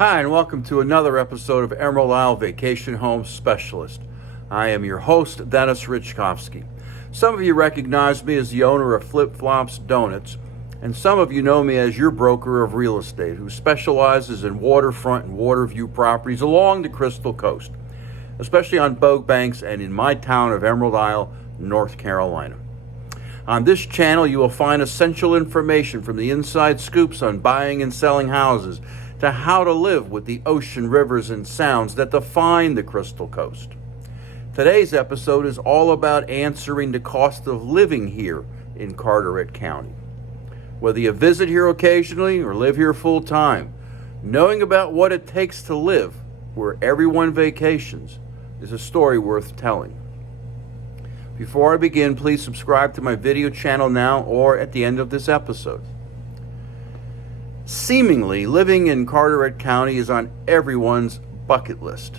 Hi, and welcome to another episode of Emerald Isle Vacation Home Specialist. I am your host, Dennis Richkovsky. Some of you recognize me as the owner of Flip Flops Donuts, and some of you know me as your broker of real estate who specializes in waterfront and water view properties along the Crystal Coast, especially on boat banks and in my town of Emerald Isle, North Carolina. On this channel, you will find essential information from the inside scoops on buying and selling houses to how to live with the ocean, rivers, and sounds that define the Crystal Coast. Today's episode is all about answering the cost of living here in Carteret County. Whether you visit here occasionally or live here full time, knowing about what it takes to live where everyone vacations is a story worth telling. Before I begin, please subscribe to my video channel now or at the end of this episode. Seemingly, living in Carteret County is on everyone's bucket list.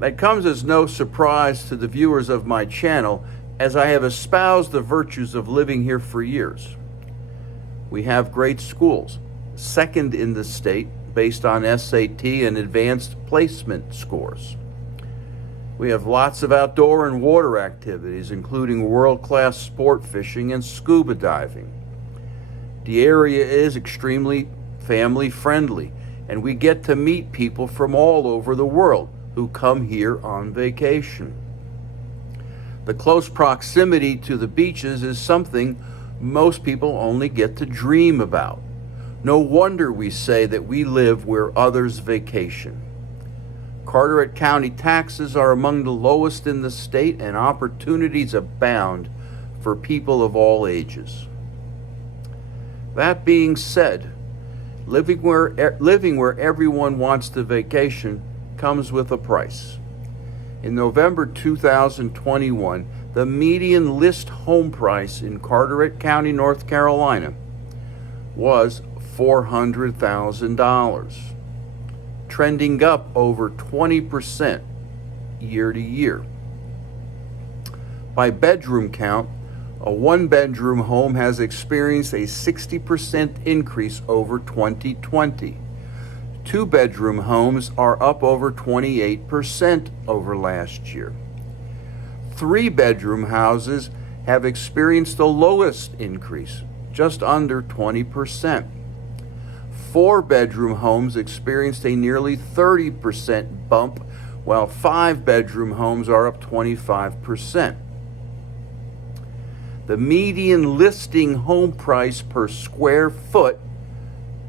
That comes as no surprise to the viewers of my channel, as I have espoused the virtues of living here for years. We have great schools, second in the state based on SAT and advanced placement scores. We have lots of outdoor and water activities, including world-class sport fishing and scuba diving. The area is extremely family-friendly, and we get to meet people from all over the world who come here on vacation. The close proximity to the beaches is something most people only get to dream about. No wonder we say that we live where others vacation. Carteret County taxes are among the lowest in the state, and opportunities abound for people of all ages. That being said, living where everyone wants to vacation comes with a price. In November 2021, the median list home price in Carteret County, North Carolina was $400,000, trending up over 20% year to year. By bedroom count, a one-bedroom home has experienced a 60% increase over 2020. Two-bedroom homes are up over 28% over last year. Three-bedroom houses have experienced the lowest increase, just under 20%. Four-bedroom homes experienced a nearly 30% bump, while five-bedroom homes are up 25%. The median listing home price per square foot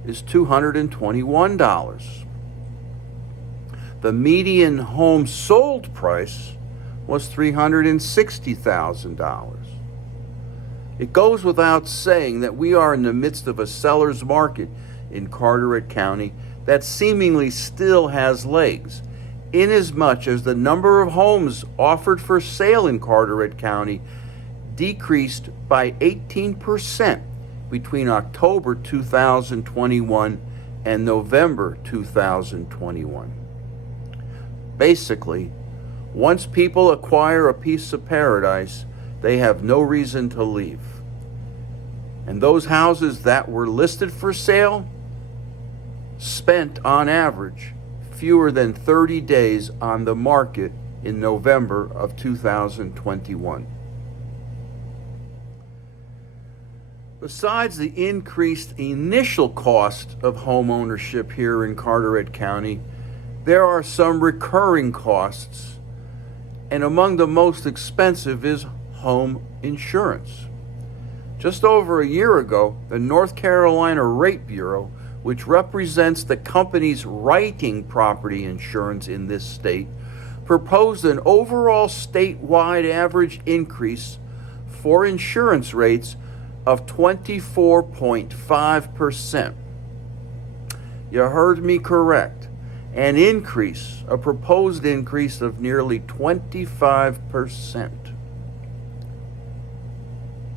is $221. The median home sold price was $360,000. It goes without saying that we are in the midst of a seller's market in Carteret County that seemingly still has legs, inasmuch as the number of homes offered for sale in Carteret County decreased by 18% between October 2021 and November 2021. Basically, once people acquire a piece of paradise, they have no reason to leave. And those houses that were listed for sale spent, on average, fewer than 30 days on the market in November of 2021. Besides the increased initial cost of home ownership here in Carteret County, there are some recurring costs, and among the most expensive is home insurance. Just over a year ago, the North Carolina Rate Bureau, which represents the companies writing property insurance in this state, proposed an overall statewide average increase for insurance rates of 24.5%. You heard me correct. A proposed increase of nearly 25%.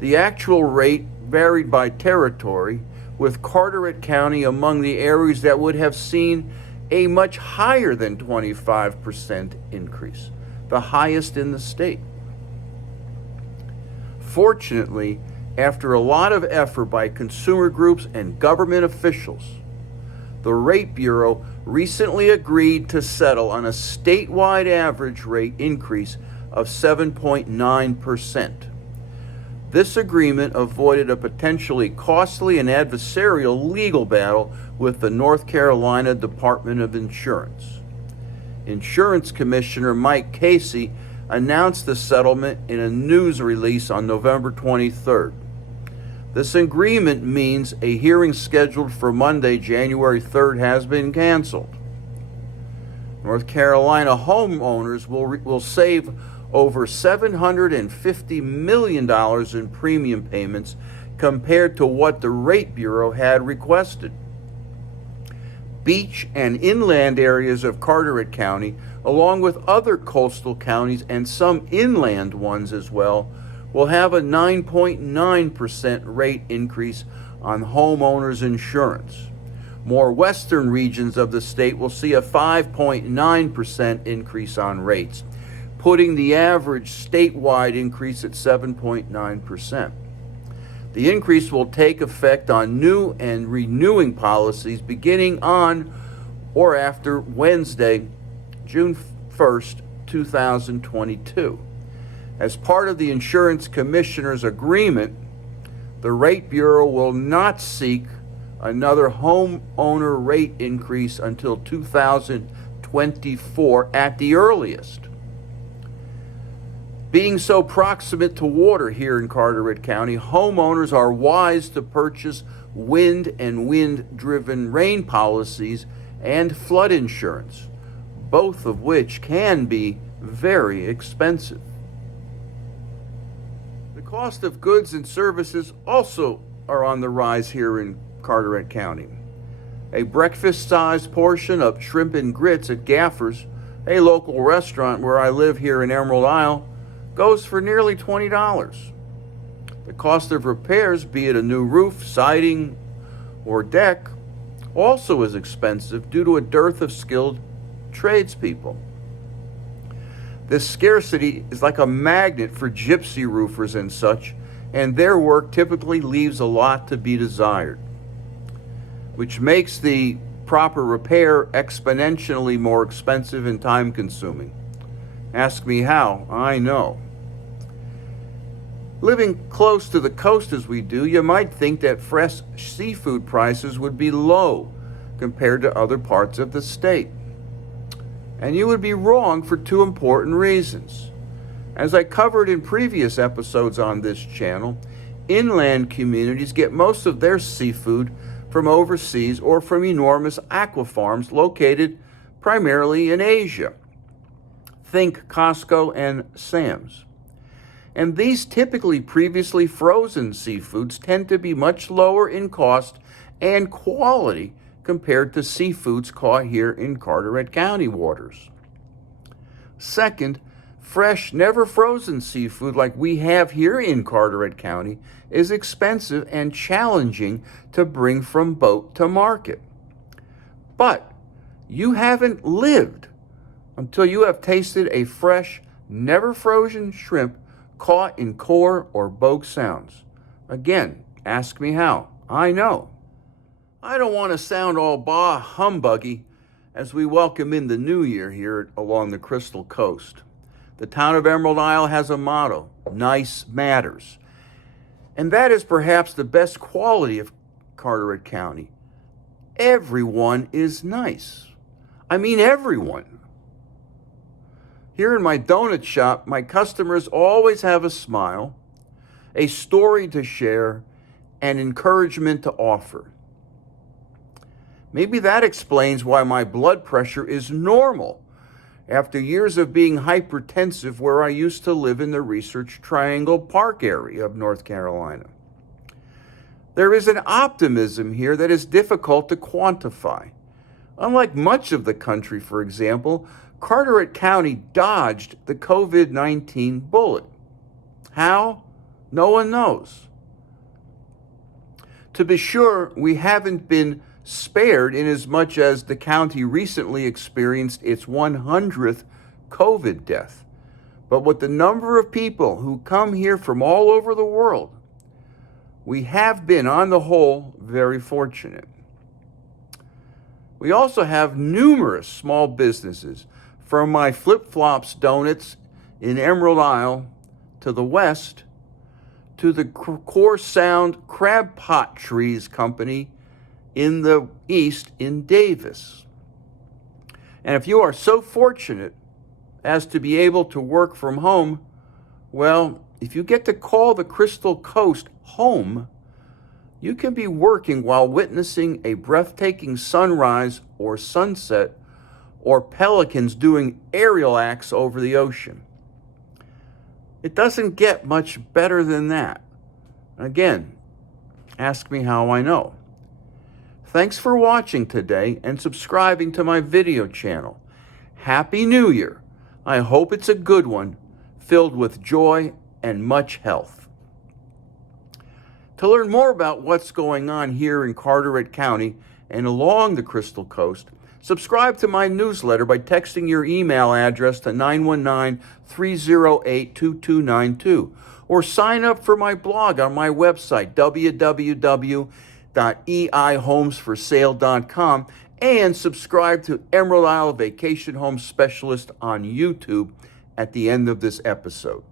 The actual rate varied by territory, with Carteret County among the areas that would have seen a much higher than 25% increase, the highest in the state. Fortunately, after a lot of effort by consumer groups and government officials, the Rate Bureau recently agreed to settle on a statewide average rate increase of 7.9%. This agreement avoided a potentially costly and adversarial legal battle with the North Carolina Department of Insurance. Insurance Commissioner Mike Casey announced the settlement in a news release on November 23rd. This agreement means a hearing scheduled for Monday, January 3rd, has been canceled. North Carolina homeowners will save over $750 million in premium payments compared to what the Rate Bureau had requested. Beach and inland areas of Carteret County, along with other coastal counties and some inland ones as well, will have a 9.9% rate increase on homeowners insurance. More western regions of the state will see a 5.9% increase on rates, putting the average statewide increase at 7.9%. The increase will take effect on new and renewing policies beginning on or after Wednesday, June 1st, 2022. As part of the Insurance Commissioner's agreement, the Rate Bureau will not seek another homeowner rate increase until 2024 at the earliest. Being so proximate to water here in Carteret County, homeowners are wise to purchase wind and wind-driven rain policies and flood insurance, both of which can be very expensive. The cost of goods and services also are on the rise here in Carteret County. A breakfast-sized portion of shrimp and grits at Gaffer's, a local restaurant where I live here in Emerald Isle, goes for nearly $20. The cost of repairs, be it a new roof, siding, or deck, also is expensive due to a dearth of skilled tradespeople. This scarcity is like a magnet for gypsy roofers and such, and their work typically leaves a lot to be desired, which makes the proper repair exponentially more expensive and time-consuming. Ask me how, I know. Living close to the coast as we do, you might think that fresh seafood prices would be low compared to other parts of the state. And you would be wrong for two important reasons. As I covered in previous episodes on this channel, inland communities get most of their seafood from overseas or from enormous aquafarms located primarily in Asia. Think Costco and Sam's. And these typically previously frozen seafoods tend to be much lower in cost and quality compared to seafoods caught here in Carteret County waters. Second, fresh, never frozen seafood like we have here in Carteret County is expensive and challenging to bring from boat to market. But you haven't lived until you have tasted a fresh, never frozen shrimp caught in Core or Bogue Sounds. Again, ask me how. I know. I don't want to sound all bah humbuggy as we welcome in the new year here along the Crystal Coast. The town of Emerald Isle has a motto, nice matters. And that is perhaps the best quality of Carteret County. Everyone is nice. I mean everyone. Here in my donut shop, my customers always have a smile, a story to share, and encouragement to offer. Maybe that explains why my blood pressure is normal after years of being hypertensive where I used to live in the Research Triangle Park area of North Carolina. There is an optimism here that is difficult to quantify. Unlike much of the country, for example, Carteret County dodged the COVID-19 bullet. How? No one knows. To be sure, we haven't been spared inasmuch as the county recently experienced its 100th COVID death. But with the number of people who come here from all over the world, we have been, on the whole, very fortunate. We also have numerous small businesses, from my Flip-Flops Donuts in Emerald Isle to the west, to the Core Sound Crab Pot Trees Company in the east in Davis. And if you are so fortunate as to be able to work from home, well, if you get to call the Crystal Coast home, you can be working while witnessing a breathtaking sunrise or sunset, or pelicans doing aerial acts over the ocean. It doesn't get much better than that. Again, ask me how I know. Thanks for watching today and subscribing to my video channel. Happy New Year. I hope it's a good one, filled with joy and much health. To learn more about what's going on here in Carteret County and along the Crystal Coast, subscribe to my newsletter by texting your email address to 919-308-2292, or sign up for my blog on my website, www.eihomesforsale.com, and subscribe to Emerald Isle Vacation Home Specialist on YouTube at the end of this episode.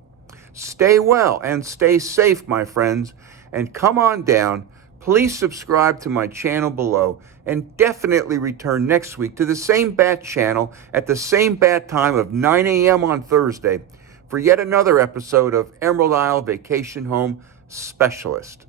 Stay well and stay safe, my friends, and come on down. Please subscribe to my channel below, and definitely return next week to the same bat channel at the same bat time of 9 a.m. on Thursday for yet another episode of Emerald Isle Vacation Home Specialist.